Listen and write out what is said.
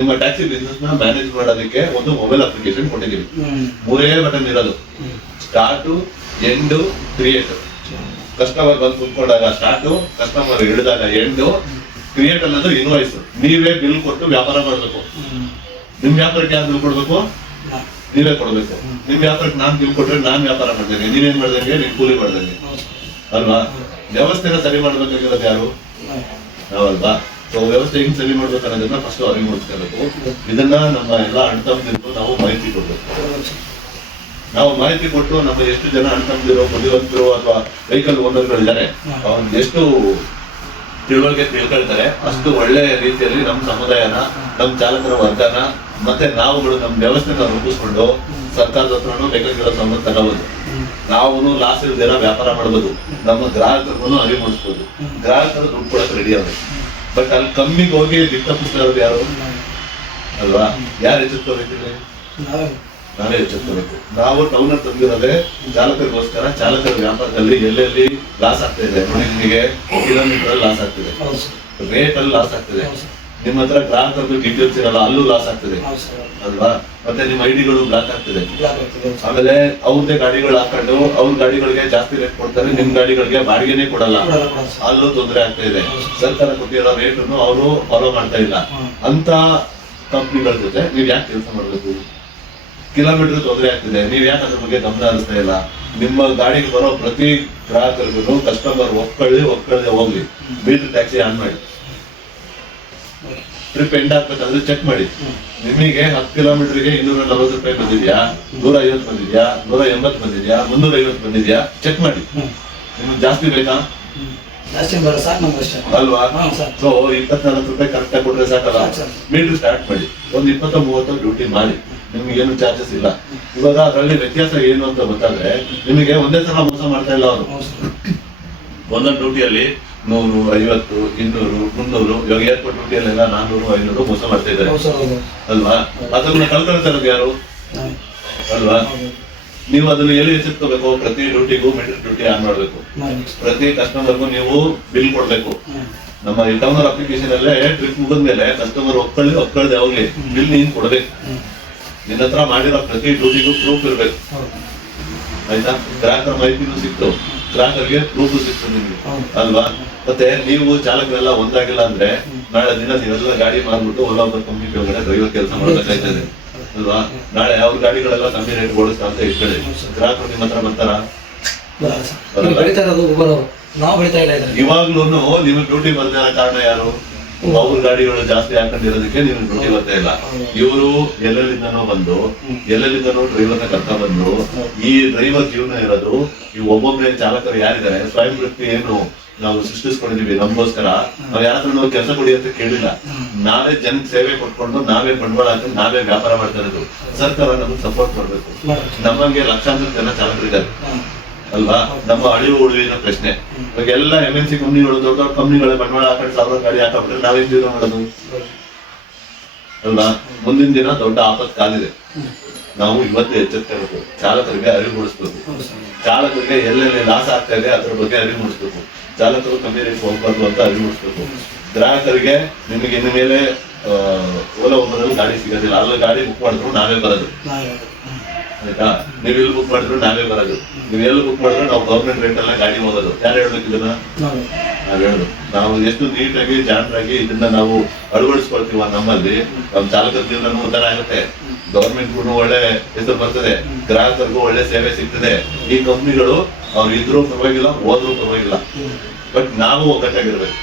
ನಿಮ್ಮ taxi ಬಿಸ್ನೆಸ್ನ manage ಮಾಡೋದಕ್ಕೆ ಒಂದು ಮೊಬೈಲ್ ಅಪ್ಲಿಕೇಶನ್ ಕೊಟ್ಟಿದ್ದೀವಿ. ಮೂರೇ ಬಟನ್ ಇರೋದು. ಸ್ಟಾರ್ಟು ಎಂಡು ಕ್ರಿಯೇಟ್ ಕಸ್ಟಮರ್ ಬಂದು ಕುತ್ಕೊಂಡಾಗ ಸ್ಟಾರ್ಟು ಕಸ್ಟಮರ್ ಹಿಡಿದಾಗ ಎಂಡು ಕ್ರಿಯೇಟ್ ಅನ್ನೋದು ಇನ್ವಾಯ್ಸ್ ನೀವೇ ಬಿಲ್ ಕೊಟ್ಟು ವ್ಯಾಪಾರ ಮಾಡಬೇಕು. ನಿಮ್ ವ್ಯಾಪಾರಕ್ಕೆ ಯಾರು ಬಿಲ್ ಕೊಡ್ಬೇಕು? ನೀವೇ ಕೊಡ್ಬೇಕು. ನಿಮ್ ವ್ಯಾಪಾರಕ್ಕೆ ನಾನ್ ಬಿಲ್ ಕೊಟ್ರೆ ನಾನ್ ವ್ಯಾಪಾರ ಮಾಡ್ತೇನೆ. ನೀವೇನ್ ಮಾಡ್ದಂಗೆ? ನೀನ್ ಕೂಲಿ ಮಾಡ್ದಂಗೆ. ಅಲ್ವಾ? ವ್ಯವಸ್ಥೆನ ಸರಿ ಮಾಡ್ಬೇಕಾಗಿರೋದು ಯಾರು? ಅವಲ್ವಾ ಸೊ ವ್ಯವಸ್ಥೆ ಹೆಂಗ್ ಸರಿ ಮಾಡ್ಬೇಕು ಅನ್ನೋದನ್ನ ಫಸ್ಟ್ ಅರಿವು ಮಾಡ್ಕೋಬೇಕು ಇದನ್ನ ನಮ್ಮ ಎಲ್ಲ ಅಣ್ಣ ತಮ್ಮದಿರು ನಾವು ಮಾಹಿತಿ ಕೊಡ್ಬೇಕು. ನಾವು ಮಾಹಿತಿ ಕೊಟ್ಟು ನಮ್ಮ ಎಷ್ಟು ಜನ ಅಣ್ಣ ತಮ್ಮದಿರು ಬುದ್ಧಿವಂತರು ಅಥವಾ ವೆಹಿಕಲ್ ಓನರ್ಗಳಿದ್ದಾರೆ ಅವ್ರಿಗೆ ಎಷ್ಟು ತಿಳುವಳಿಕೆ ತಿಳ್ಕೊಳ್ತಾರೆ, ಅಷ್ಟು ಒಳ್ಳೆ ರೀತಿಯಲ್ಲಿ ನಮ್ಮ ಸಮುದಾಯನ, ನಮ್ಮ ಚಾಲಕರ ವರ್ಗನ, ಮತ್ತೆ ನಾವುಗಳು ನಮ್ಮ ವ್ಯವಸ್ಥೆನ ರೂಪಿಸ್ಕೊಂಡು ಸರ್ಕಾರದ ಹತ್ರನೂ ಬೇಕಾಗಿರೋ ಸಂಬಂಧ ತಗೋಬಹುದು. ನಾವು ಲಾಸ್ ಇಲ್ದಿರ ವ್ಯಾಪಾರ ಮಾಡಬಹುದು ನಮ್ಮ ಗ್ರಾಹಕರಿಗೂ ಅರಿವು ಮಾಡಿಸ್ಬೋದು. ಗ್ರಾಹಕರು ದುಡ್ಡು ಕೊಡಕ್ಕೆ ರೆಡಿ ಅವರು ಬಟ್ ಅಲ್ಲಿ ಕಮ್ಮಿಗೆ ಹೋಗಿ ದಿಟ್ಟ ಇರೋದು ಯಾರು ಅಲ್ವಾ? ಯಾರು ಎಚ್ಚೆತ್ಕೋಬೇಕು ನಾನೇ ನಾವೇ. ಎಚ್ಚೆತ್ಕೋಬೇಕು ನಾವು ಟೌನ್ ತಂದಿರೋದೇ ಚಾಲಕರಿಗೋಸ್ಕರ ಚಾಲಕರ ವ್ಯಾಪಾರದಲ್ಲಿ ಎಲ್ಲೆಲ್ಲಿ ಲಾಸ್ ಆಗ್ತಾ ಇದೆ? ಕಿಲೋಮೀಟರ್ ಲಾಸ್ ಆಗ್ತಿದೆ. ರೇಟ್ ಅಲ್ಲಿ ಲಾಸ್ ಆಗ್ತಿದೆ. ನಿಮ್ಮ ಹತ್ರ ಗ್ರಾಹಕರದ್ದು ಡೀಟೇಲ್ಸ್ ಇರಲ್ಲ ಅಲ್ಲೂ ಲಾಸ್ ಆಗ್ತದೆ. ಅಲ್ವಾ? ಮತ್ತೆ ನಿಮ್ಮ ಐಡಿಗಳು ಬ್ಲಾಕ್ ಆಗ್ತಿದೆ. ಬ್ಲಾಕ್ ಆಗ್ತದೆ ಆಮೇಲೆ ಅವ್ರದ್ದೇ ಗಾಡಿಗಳು ಹಾಕೊಂಡು ಅವ್ರ ಗಾಡಿಗಳಿಗೆ ಜಾಸ್ತಿ ರೇಟ್ ಕೊಡ್ತಾರೆ ನಿಮ್ ಗಾಡಿಗಳಿಗೆ ಬಾಡಿಗೆನೆ ಕೊಡಲ್ಲ. ಅಲ್ಲೂ ತೊಂದರೆ ಆಗ್ತಾ ಇದೆ. ಸರ್ಕಾರ ಕೊಟ್ಟಿರೋ ರೇಟ್ ಅವರು ಫಾಲೋ ಮಾಡ್ತಾ ಇಲ್ಲ. ಅಂತ ಕಂಪ್ನಿಗಳ ಜೊತೆ ನೀವ್ ಯಾಕೆ ಕೆಲಸ ಮಾಡಬೇಕು? ಕಿಲೋಮೀಟರ್ ತೊಂದರೆ ಆಗ್ತಿದೆ. ನೀವ್ ಯಾಕೆ ಅದ್ರ ಬಗ್ಗೆ ಗಮನ ಹರಿಸ್ತಾ ಇಲ್ಲ? ನಿಮ್ಮ ಗಾಡಿಗೆ ಬರೋ ಪ್ರತಿ ಗ್ರಾಹಕರಿಗೂ ಕಸ್ಟಮರ್ ಒಕ್ಕಳ್ಳಿ ಒಕ್ಕಳ್ಳಿ ಹೋಗ್ಲಿ. ಮೀಟರ್ ಟ್ಯಾಕ್ಸಿ ಆನ್ ಮಾಡಿ. ಟ್ರಿಪ್ ಎಂಡ್ ಆಗ್ಬೇಕಾದ್ರೆ ಚೆಕ್ ಮಾಡಿ. ನಿಮಗೆ ಹತ್ತು ಕಿಲೋಮೀಟರ್ಗೆ ಇನ್ನೂರ ನಲವತ್ತು ರೂಪಾಯಿ ಬಂದಿದ್ಯಾ? ನೂರ ಐವತ್ತು ಬಂದಿದ್ಯಾ? ನೂರ ಎಂಬತ್ತು ಬಂದಿದ್ಯಾ? ಮುನ್ನೂರ ಐವತ್ತು ಬಂದಿದ್ಯಾ? ಚೆಕ್ ಮಾಡಿ. ನಿಮ್ಗೆ ಜಾಸ್ತಿ ಬೇಕಾ? ಹ್ಮ್. ಜಾಸ್ತಿ ಬರ ಸಾಕು ನಮ್ಗೆ ಅಲ್ವಾ? ಸೊ ಇಪ್ಪತ್ನಾಲ್ಕು ರೂಪಾಯಿ ಕರೆಕ್ಟ್ ಆಗಿ ಕೊಟ್ರೆ ಸಾಕಲ್ಲ. ಮೀಟರ್ ಸ್ಟಾರ್ಟ್ ಮಾಡಿ. ಒಂದು ಇಪ್ಪತ್ತ ಮೂವತ್ತು ಡ್ಯೂಟಿ ಮಾಡಿ. ನಿಮ್ಗೆ ಏನು ಚಾರ್ಜಸ್ ಇಲ್ಲ. ಇವಾಗ ಅದರಲ್ಲಿ ವ್ಯತ್ಯಾಸ ಏನು ಅಂತ ಗೊತ್ತಾದ್ರೆ ನಿಮಗೆ ಒಂದೇ ಸಲ ಮೋಸ ಮಾಡ್ತಾ ಇಲ್ಲ ಅವರು. ಒಂದೊಂದು ಡ್ಯೂಟಿಯಲ್ಲಿ ನೂರು ಐವತ್ತು ಇನ್ನೂರು ಮುನ್ನೂರು ಇವಾಗ ಏರ್ಪೋರ್ಟ್ ಡ್ಯೂಟಿಯಲ್ಲೆಲ್ಲ ನಾನ್ನೂರು ಐನೂರು ಮೋಸ ಮಾಡ್ತಾ ಇದ್ದಾರೆ. ಅಲ್ವಾ? ಅದನ್ನ ಕಳ್ಕೊಳ್ತಾ ಇರೋದು ಯಾರು? ಅಲ್ವಾ. ನೀವು ಅದನ್ನ ಎಲ್ಲಿ ಎಚ್ಚೆತ್ಕೋಬೇಕು? ಪ್ರತಿ ಡ್ಯೂಟಿಗೂ ಮೀಟರ್ ಡ್ಯೂಟಿ ಆನ್ ಮಾಡಬೇಕು. ಪ್ರತಿ ಕಸ್ಟಮರ್ಗೂ ನೀವು ಬಿಲ್ ಕೊಡಬೇಕು. ನಮ್ಮ ಟೌನರ್ ಅಪ್ಲಿಕೇಶನ್ ಅಲ್ಲೇ ಟ್ರಿಪ್ ಮುಗಿದ್ಮೇಲೆ ಕಸ್ಟಮರ್ ಒಪ್ಕೊಳ್ಳಿ ಒಪ್ಕೊಳ್ಳದೆ ಅವ್ರಿಗೆ ಬಿಲ್ ನೀನ್ ಕೊಡ್ಬೇಕು. ನಿನ್ನ ಹತ್ರ ಮಾಡಿರೋ ಪ್ರತಿ ಡ್ಯೂಟಿಗೂ ಪ್ರೂಫ್ ಇರ್ಬೇಕು. ಆಯ್ತಾ? ಗ್ರಾಹಕರ ಮಾಹಿತಿನೂ ಸಿಕ್ತು. ಗ್ರಾಹಕರಿಗೆ ಪ್ರೂಫ್ ಸಿಗ್ತದೆ ನಿಮ್ಗೆ. ಅಲ್ವಾ? ಮತ್ತೆ ನೀವು ಚಾಲಕರೆಲ್ಲ ಒಂದಾಗಿಲ್ಲ ಅಂದ್ರೆ ನಾಳೆ ದಿನ ನೀವೆಲ್ಲ ಗಾಡಿ ಮಾರ್ಬಿಟ್ಟು ಹೊಲ ಒಬ್ಬರ ಕಂಪ್ನಿ ಒಳಗಡೆ ಡ್ರೈವರ್ ಕೆಲಸ ಮಾಡಬೇಕಾಯ್ತದೆ ಅಲ್ವಾ? ನಾಳೆ ಅವ್ರ ಗಾಡಿಗಳೆಲ್ಲ ಕಮ್ಮಿ ರೇಟ್ ಓಡಿಸ್ತಾ ಅಂತ ಇಟ್ಕೊಳ್ಳಿ ಗ್ರಾಹಕರು ನಿಮ್ಮ ಹತ್ರ ಬರ್ತಾರ? ಇವಾಗ್ಲೂ ನಿಮ್ಮ ಡ್ಯೂಟಿ ಬಂದ ಕಾರಣ ಯಾರು? ಅವ್ರ ಗಾಡಿಗಳು ಜಾಸ್ತಿ ಹಾಕೊಂಡಿರೋದಕ್ಕೆ ನಿಮ್ಗೆ ಡ್ಯೂಟಿ ಬರ್ತಾ ಇಲ್ಲ ಇವರು ಎಲ್ಲೆಲ್ಲಿಂದನೋ ಬಂದು, ಎಲ್ಲೆಲ್ಲಿಂದನೋ ಡ್ರೈವರ್ನ ಕರ್ಕ ಬಂದು, ಈ ಡ್ರೈವರ್ ಜೀವನ ಇರೋದು, ಈ ಒಬ್ಬೊಬ್ಬನೇ ಚಾಲಕರು ಯಾರಿದ್ದಾರೆ, ಸ್ವಯಂ ವೃತ್ತಿ ಏನು ನಾವು ಸೃಷ್ಟಿಸ್ಕೊಂಡಿದೀವಿ ನಮ್ಗೋಸ್ಕರ, ನಾವ್ ಯಾರ ಹತ್ರ ನಾವು ಕೆಲಸ ಕೊಡಿ ಅಂತ ಕೇಳಿಲ್ಲ ನಾವೇ ಜನ ಸೇವೆ ಕೊಟ್ಕೊಂಡು ನಾವೇ ಬಂಡವಾಳ ಹಾಕೊಂಡು ನಾವೇ ವ್ಯಾಪಾರ ಮಾಡ್ತಾ ಇರೋದು ಸರ್ಕಾರ ನಮ್ಗೆ ಸಪೋರ್ಟ್ ಮಾಡ್ಬೇಕು. ನಮ್ಮಂಗೆ ಲಕ್ಷಾಂತರ ಜನ ಚಾಲಕರಿದ್ದಾರೆ. ಅಲ್ವಾ? ನಮ್ಮ ಅಳಿವು ಉಳಿವಿನ ಪ್ರಶ್ನೆ. ಇವಾಗ ಎಲ್ಲ ಎಂ ಎನ್ ಸಿ ಕಂಪ್ನಿಗಳು ದೊಡ್ಡ ದೊಡ್ಡ ಕಂಪ್ನಿಗಳ ಬಂಡವಾಳ ಹಾಕೊಂಡು ಸಾವಿರ ಗಾಡಿ ಹಾಕೊಂಡ್ರೆ ನಾವೇನ್ ಜೀವನ ಮಾಡೋದು? ಅಲ್ವಾ? ಮುಂದಿನ ದಿನ ದೊಡ್ಡ ಆಪತ್ ಕಾಲಿದೆ. ನಾವು ಇವತ್ತು ಎಚ್ಚೆತ್ತಬೇಕು. ಚಾಲಕರಿಗೆ ಅರಿವು ಮೂಡಿಸ್ಬೇಕು. ಚಾಲಕರಿಗೆ ಎಲ್ಲೆಲ್ಲಿ ಲಾಸ್ ಆಗ್ತಾ ಇದೆ ಅದ್ರ ಬಗ್ಗೆ ಅರಿವು ಮೂಡಿಸ್ಬೇಕು. ಚಾಲಕರು ಕಮ್ಮಿ ರೇಟ್ ಹೋಗ್ಬಾರ್ದು ಅಂತ ಅರಿವು ಮೂಡಿಸ್ಬೇಕು. ಗ್ರಾಹಕರಿಗೆ ನಿಮಗೆ ಇನ್ನು ಮೇಲೆ ಓಲಾ ಒಬ್ಬರಲ್ಲಿ ಗಾಡಿ ಸಿಗೋದಿಲ್ಲ. ಅಲ್ಲಿ ಗಾಡಿ ಬುಕ್ ಮಾಡಿದ್ರು ನಾವೇ ಬರೋದು. ಆಯ್ತಾ? ನೀವು ಬುಕ್ ಮಾಡಿದ್ರು ನಾವೇ ಬರೋದು. ನೀವು ಎಲ್ಲಿ ಬುಕ್ ಮಾಡಿದ್ರೆ ನಾವು ಗೌರ್ಮೆಂಟ್ ರೇಟ್ ಎಲ್ಲ ಗಾಡಿ ಹೋಗೋದು ಯಾರು ಹೇಳ್ಬೇಕು ಇದನ್ನ? ನಾವೇ. ಹೇಳುದು ನಾವು ಎಷ್ಟು ನೀಟಾಗಿ ಜಾಣರಾಗಿ ಇದನ್ನ ನಾವು ಅಳವಡಿಸ್ಕೊಳ್ತೀವ ನಮ್ಮಲ್ಲಿ ನಮ್ಮ ಚಾಲಕರ ಜೀವನ ಉದ್ಧಾರ ಆಗುತ್ತೆ. ಗೌರ್ಮೆಂಟ್ ಒಳ್ಳೆ ಹೆಸರು ಬರ್ತದೆ. ಗ್ರಾಹಕರಿಗೂ ಒಳ್ಳೆ ಸೇವೆ ಸಿಗ್ತದೆ. ಈ ಕಂಪ್ನಿಗಳು ಅವ್ರು ಇದ್ರೂ ಪರವಾಗಿಲ್ಲ ಹೋದ್ರೂ ಪರವಾಗಿಲ್ಲ. ಬಟ್ ನಾವು ಒಗ್ಗಟ್ಟಾಗಿರ್ಬೇಕು.